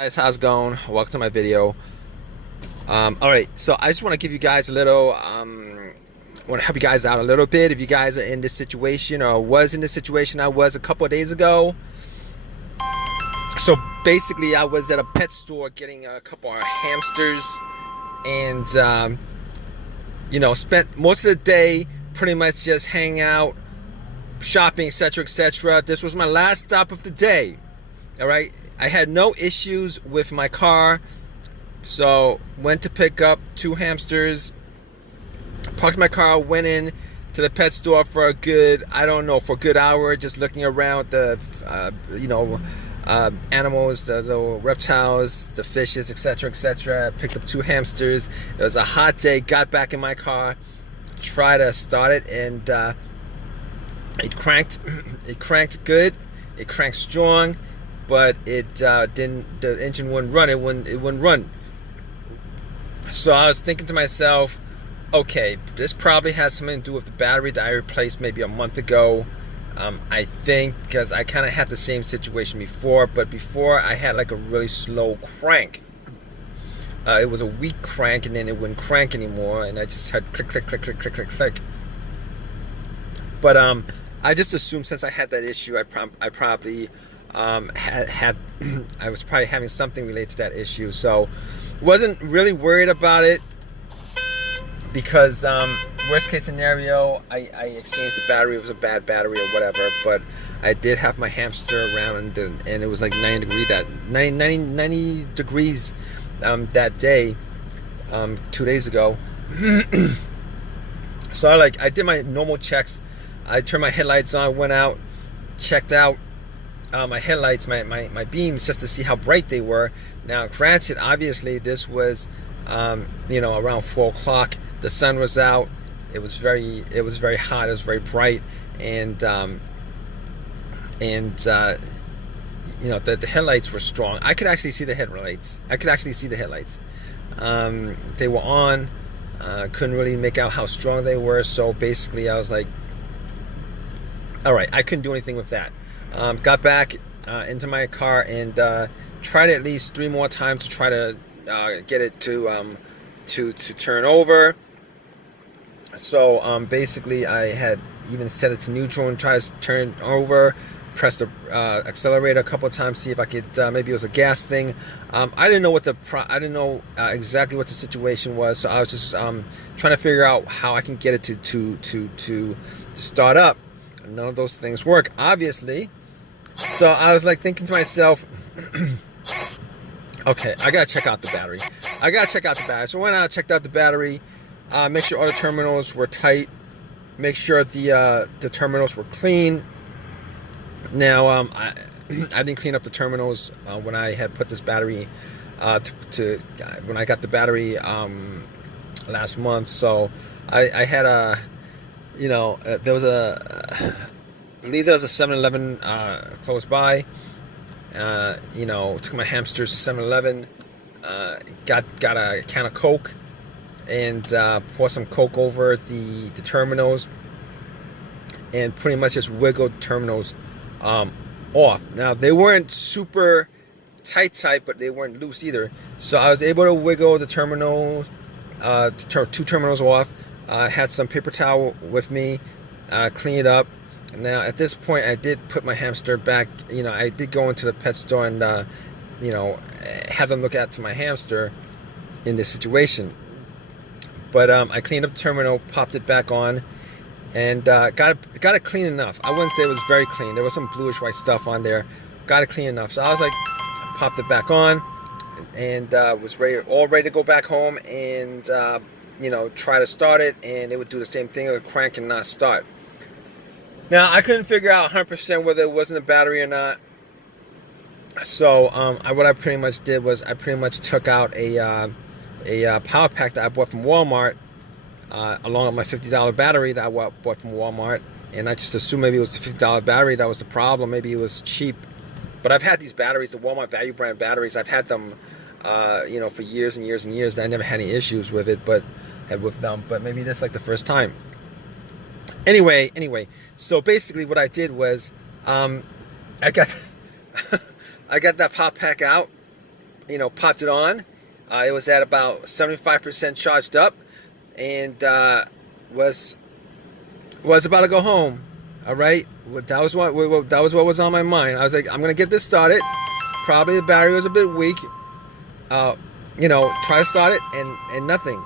Guys, how's it going? Welcome to my video. All right, so I just want to give you guys a little want to help you guys out a little bit if you guys are in this situation or was in this situation I was a couple of days ago. So basically I was at a pet store getting a couple of hamsters and spent most of the day pretty much just hanging out, shopping, etc., etc. This was my last stop of the day. All right, I had no issues with my car, so went to pick up two hamsters, parked my car, went in to the pet store for a good, for a good hour, just looking around the animals, the reptiles, the fishes, etc., etc. Picked up two hamsters. It was a hot day. Got back in my car, tried to start it, and it cranked. It cranked good. It cranked strong, but it didn't. The engine wouldn't run. It wouldn't run. So I was thinking to myself, okay, this probably has something to do with the battery that I replaced maybe a month ago. I think because I kind of had the same situation before, but before I had like a really slow crank. It was a weak crank, and then it wouldn't crank anymore, and I just had click, click, click, click, click, click, click. But I just assumed since I had that issue, I probably I was probably having something related to that issue. So wasn't really worried about it because worst case scenario, I exchanged the battery. It was a bad battery or whatever, but I did have my hamster around, and it was like 90 degrees that day, 2 days ago. So I did my normal checks. I turned my headlights on, went out, checked out my headlights, my beams, just to see how bright they were. Now granted, obviously this was around 4 o'clock. The sun was out. It was very hot. It was very bright, and the headlights were strong. I could actually see the headlights. They were on. Couldn't really make out how strong they were. So basically, I was like, all right, I couldn't do anything with that. Got back into my car and tried at least 3 more times to try to get it to turn over. So basically I had even set it to neutral and tried to turn over, pressed the accelerator a couple of times, see if I could, maybe it was a gas thing. I didn't know exactly what the situation was, so I was just trying to figure out how I can get it to start up. None of those things work, obviously. So I was like thinking to myself, okay, I gotta check out the battery. So I went out, checked out the battery, make sure all the terminals were tight, make sure the terminals were clean. Now I didn't clean up the terminals when I had put this battery when I got the battery last month. So I had there was I believe there was a 7-Eleven close by. Took my hamsters to 7-Eleven, got a can of Coke, and poured some Coke over the terminals, and pretty much just wiggled the terminals off. Now they weren't super tight, but they weren't loose either. So I was able to wiggle the terminal, two terminals off. Had some paper towel with me, clean it up. Now at this point, I did put my hamster back. I did go into the pet store and have them look at my hamster in this situation. But I cleaned up the terminal, popped it back on, and got it clean enough. I wouldn't say it was very clean. There was some bluish white stuff on there. Got it clean enough. So I was like, popped it back on, and was all ready to go back home and try to start it, and it would do the same thing. It would crank and not start. Now I couldn't figure out 100% whether it wasn't a battery or not. So what I pretty much did was I pretty much took out a power pack that I bought from Walmart, along with my $50 battery that I bought from Walmart, and I just assumed maybe it was the $50 battery that was the problem. Maybe it was cheap, but I've had these batteries, the Walmart value brand batteries. I've had them, for years and years and years. And I never had any issues with it, but maybe this is like the first time. Anyway, so basically what I did was I got I got that pop pack out, popped it on. It was at about 75% charged up, and was about to go home. All right, that was what was on my mind. I was like, I'm gonna get this started. Probably the battery was a bit weak. Try to start it, and nothing.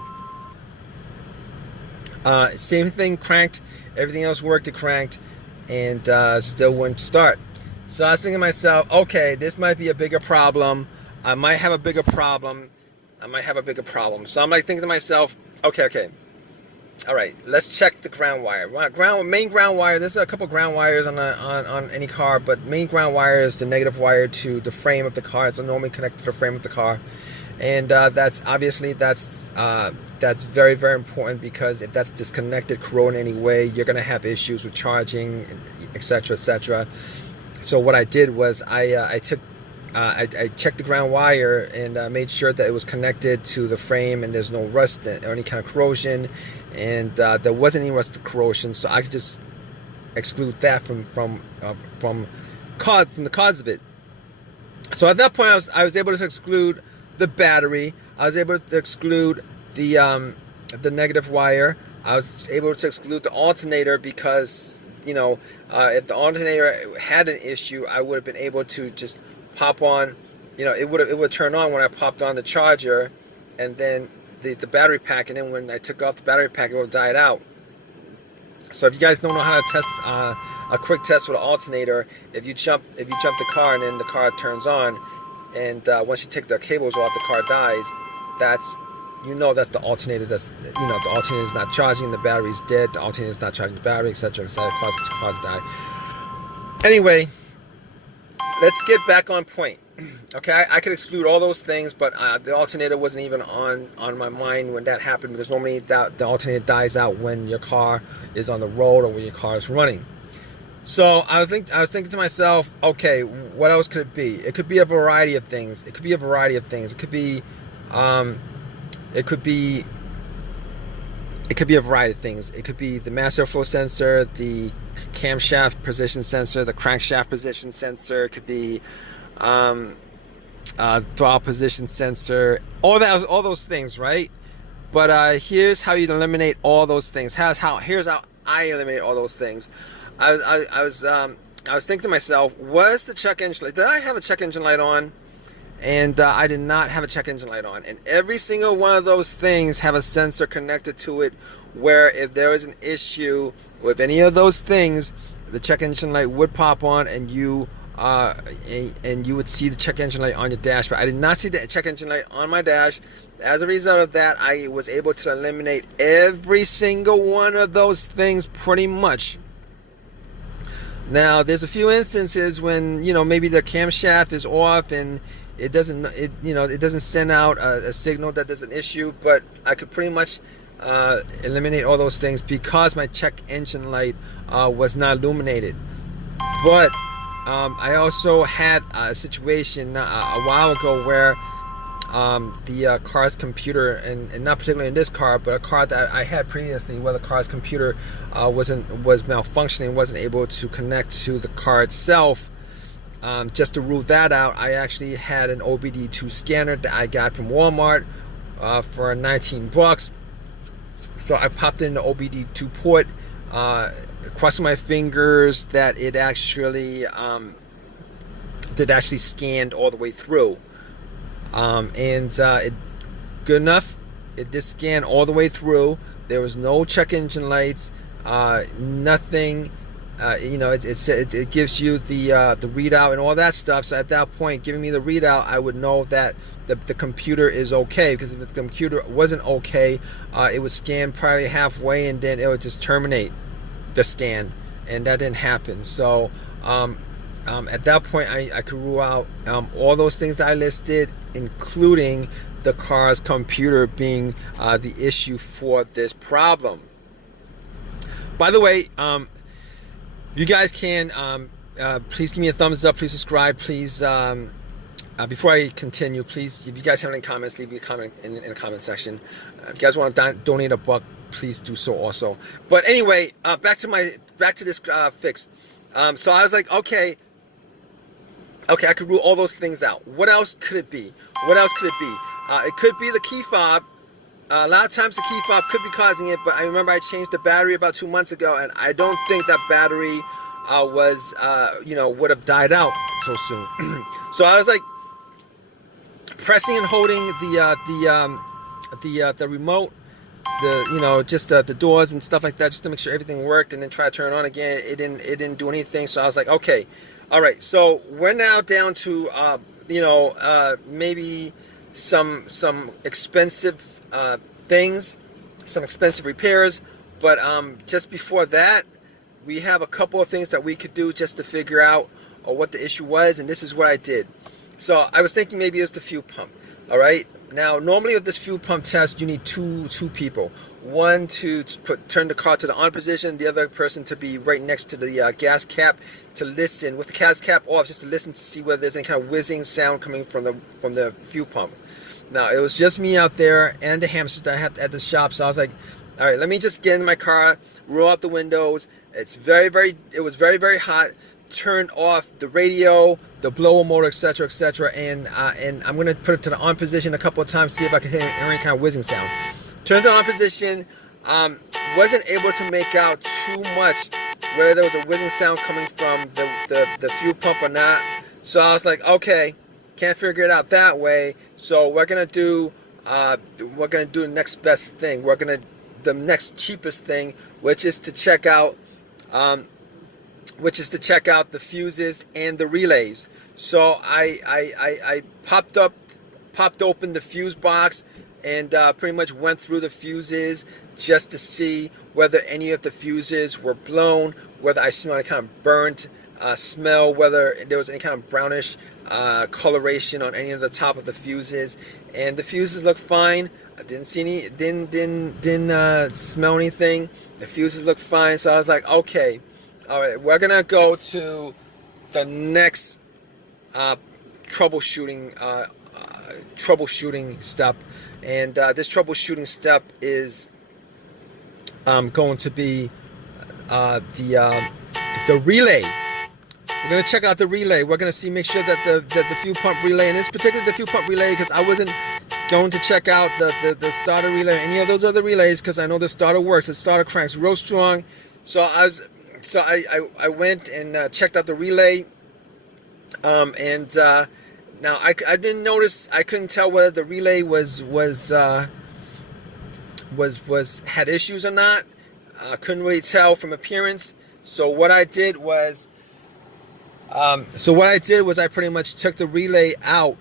Same thing, cranked. Everything else worked. It cranked, and still wouldn't start. So I was thinking to myself, okay, this might be a bigger problem. I might have a bigger problem. So I'm like thinking to myself, okay. All right, let's check the ground wire. Main ground wire. There's a couple ground wires on any car, but main ground wire is the negative wire to the frame of the car. It's normally connected to the frame of the car, and that's very, very important, because if that's disconnected, corroded in any way, you're gonna have issues with charging, etc., etc. So what I did was I checked the ground wire and made sure that it was connected to the frame and there's no rust or any kind of corrosion, and there wasn't any rust or corrosion, so I could just exclude that from the cause of it. So at that point, I was able to exclude the battery. I was able to exclude the negative wire. I was able to exclude the alternator, because if the alternator had an issue, I would have been able to just pop on, it would turn on when I popped on the charger, and then the battery pack, and then when I took off the battery pack, it would have died out. So if you guys don't know how to test a quick test with an alternator, if you jump the car and then the car turns on, and once you take the cables off, the car dies, that's the alternator. The alternator is not charging, the battery is dead, the alternator is not charging the battery, etc., etc., causes the car to die. Anyway, let's get back on point. Okay, I could exclude all those things, but the alternator wasn't even on my mind when that happened, because normally the alternator dies out when your car is on the road or when your car is running. So I was thinking to myself, okay, what else could it be? It could be a variety of things. It could be the master flow sensor, the camshaft position sensor, the crankshaft position sensor. It could be throttle position sensor. All those things, right? But here's how you eliminate all those things. Here's how I eliminate all those things. I was thinking to myself, was the check engine light? Did I have a check engine light on? And I did not have a check engine light on. And every single one of those things have a sensor connected to it, where if there is an issue with any of those things, the check engine light would pop on, and you would see the check engine light on your dash. But I did not see the check engine light on my dash. As a result of that, I was able to eliminate every single one of those things pretty much. Now, there's a few instances when maybe the camshaft is off and it doesn't send out a signal that there's an issue, but I could pretty much eliminate all those things because my check engine light was not illuminated. But I also had a situation a while ago where the car's computer, and not particularly in this car, but a car that I had previously, where the car's computer was malfunctioning, wasn't able to connect to the car itself. Just to rule that out, I actually had an OBD2 scanner that I got from Walmart for $19. So I popped in the OBD2 port, crossing my fingers that it actually scanned all the way through. It good enough. It did scan all the way through. There was no check engine lights, nothing. It gives you the readout and all that stuff. So at that point, giving me the readout, I would know that the computer is okay. Because if the computer wasn't okay, it would scan probably halfway and then it would just terminate the scan, and that didn't happen. So at that point, I could rule out all those things I listed, including the car's computer being the issue for this problem. By the way, you guys can please give me a thumbs up, please subscribe, please before I continue, please, if you guys have any comments, leave me a comment in the comment section. If you guys want to donate $1, please do so also. But anyway, back to this fix. So I was like, okay, Okay, I could rule all those things out. What else could it be? What else could it be? It could be the key fob. A lot of times the key fob could be causing it, but I remember I changed the battery about 2 months ago, and I don't think that battery would have died out so soon. So I was like pressing and holding the remote, the doors and stuff like that, just to make sure everything worked, and then try to turn it on again. It didn't do anything. So I was like, okay, all right. So we're now down to maybe some expensive things, some expensive repairs. But just before that, we have a couple of things that we could do just to figure out what the issue was, and this is what I did. So I was thinking maybe it was the fuel pump. All right. Now, normally with this fuel pump test, you need two people. One to turn the car to the on position, the other person to be right next to the gas cap to listen with the gas cap off, just to listen to see whether there's any kind of whizzing sound coming from the fuel pump. Now, it was just me out there and the hamsters that I had at the shop, so I was like, all right, let me just get in my car, roll out the windows. It was very, very hot. Turned off the radio, the blower motor, etc., and I'm gonna put it to the on position a couple of times, see if I can hear any kind of whizzing sound. Turned it on position. Wasn't able to make out too much whether there was a whizzing sound coming from the fuel pump or not. So I was like, okay, can't figure it out that way. So we're gonna do the next best thing. The next cheapest thing, which is to check out the fuses and the relays. So I popped open the fuse box and pretty much went through the fuses just to see whether any of the fuses were blown, whether I smelled any kind of burnt smell, whether there was any kind of brownish coloration on any of the top of the fuses. And the fuses looked fine. I didn't see any, didn't smell anything. The fuses looked fine. So I was like, okay. All right, we're gonna go to the next troubleshooting step, and this troubleshooting step is going to be the relay. We're gonna check out the relay. We're gonna make sure that the fuel pump relay, and this particularly the fuel pump relay, because I wasn't going to check out the starter relay or any of those other relays, because I know the starter works. The starter cranks real strong. So I went and checked out the relay, and now I didn't notice. I couldn't tell whether the relay had issues or not. I couldn't really tell from appearance. So what I did was I pretty much took the relay out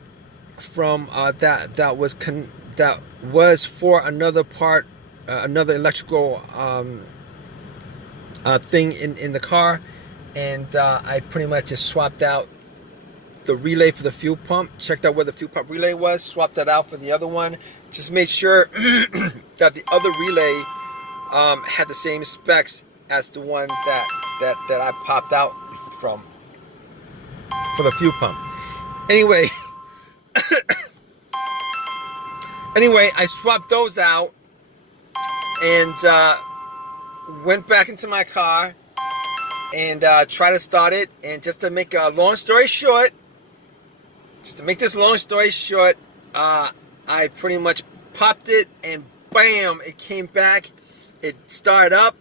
from that was for another part, another electrical thing in the car, and I pretty much just swapped out the relay for the fuel pump, checked out where the fuel pump relay was, swapped that out for the other one, just made sure that the other relay had the same specs as the one that I popped out from for the fuel pump. Anyway, I swapped those out and went back into my car and tried to start it. And just to make a long story short, I pretty much popped it and bam, it came back. It started up.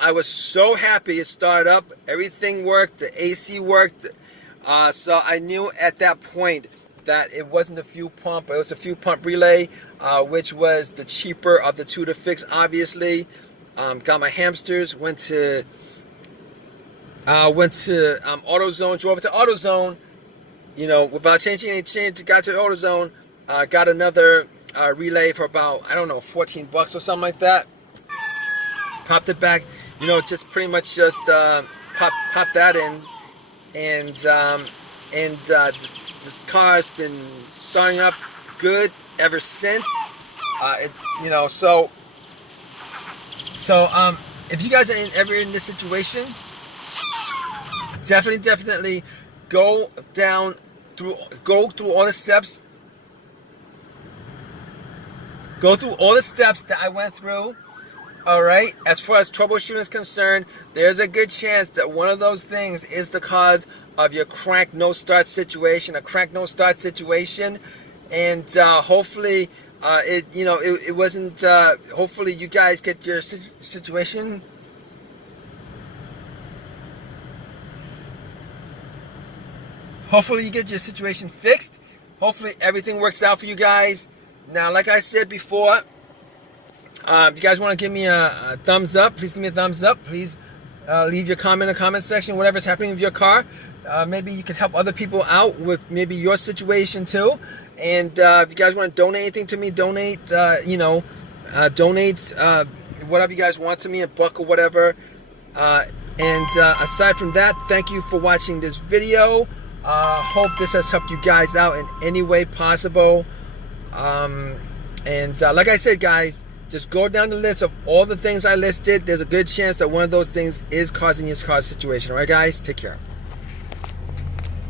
I was so happy it started up. Everything worked. The AC worked. So I knew at that point that it wasn't a fuel pump. It was a fuel pump relay, which was the cheaper of the two to fix, obviously. Got my hamsters, went to AutoZone, drove it to AutoZone, without changing any change, got to AutoZone, got another relay for about, I don't know, $14 or something like that. Popped it back, just pretty much just pop that in, and this car has been starting up good ever since. It's so if you guys are ever in this situation, definitely go through all the steps. Go through all the steps that I went through. All right, as far as troubleshooting is concerned, there's a good chance that one of those things is the cause of your crank no start situation, and hopefully it wasn't. Hopefully you guys get your situation. Hopefully you get your situation fixed. Hopefully everything works out for you guys. Now, like I said before, if you guys want to give me a thumbs up, please give me a thumbs up. Please leave your comment in the comment section, whatever's happening with your car. Maybe you could help other people out with maybe your situation too. And if you guys want to donate anything to me, donate, donate whatever you guys want to me, $1 or whatever. And aside from that, thank you for watching this video. Hope this has helped you guys out in any way possible. Like I said, guys, just go down the list of all the things I listed. There's a good chance that one of those things is causing your car situation. All right, guys? Take care.